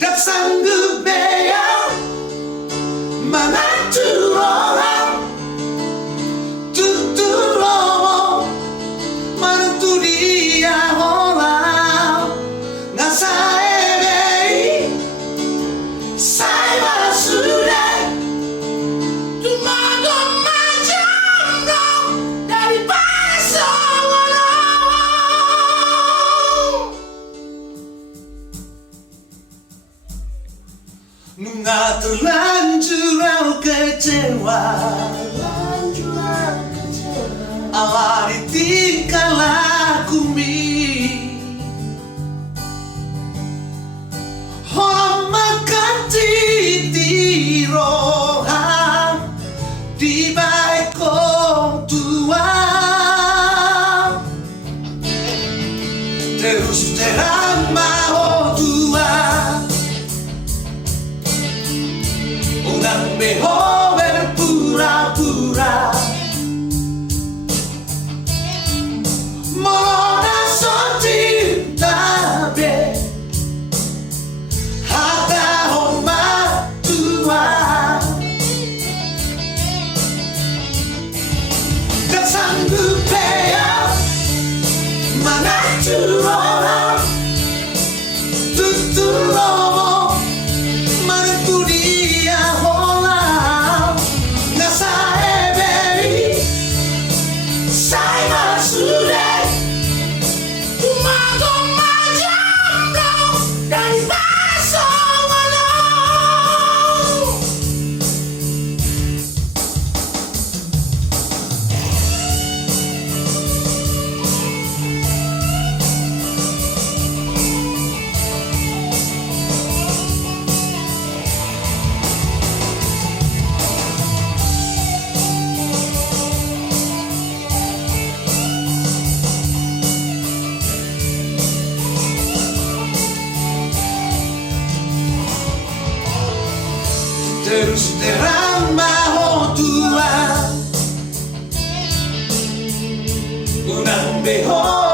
Tak sanggup bayar mana orang tutur lomo mana tu dia orang ngasa ebei saya sudah tumago macam dari pasangan. Nunga terlanjur aku kecewa, Allah ditinggal aku mi. Orang makan titi rohan di baik kong tua, terus terang mau tua. Unang mejor berpura-pura Morona sotin tabe Hata homa tua Tak sanggup bayar mana orang tutur lomo mana tu dia orang ngasa ebei saya sudah tumago macam dari pasangan. Terus terang mau tua Unang behor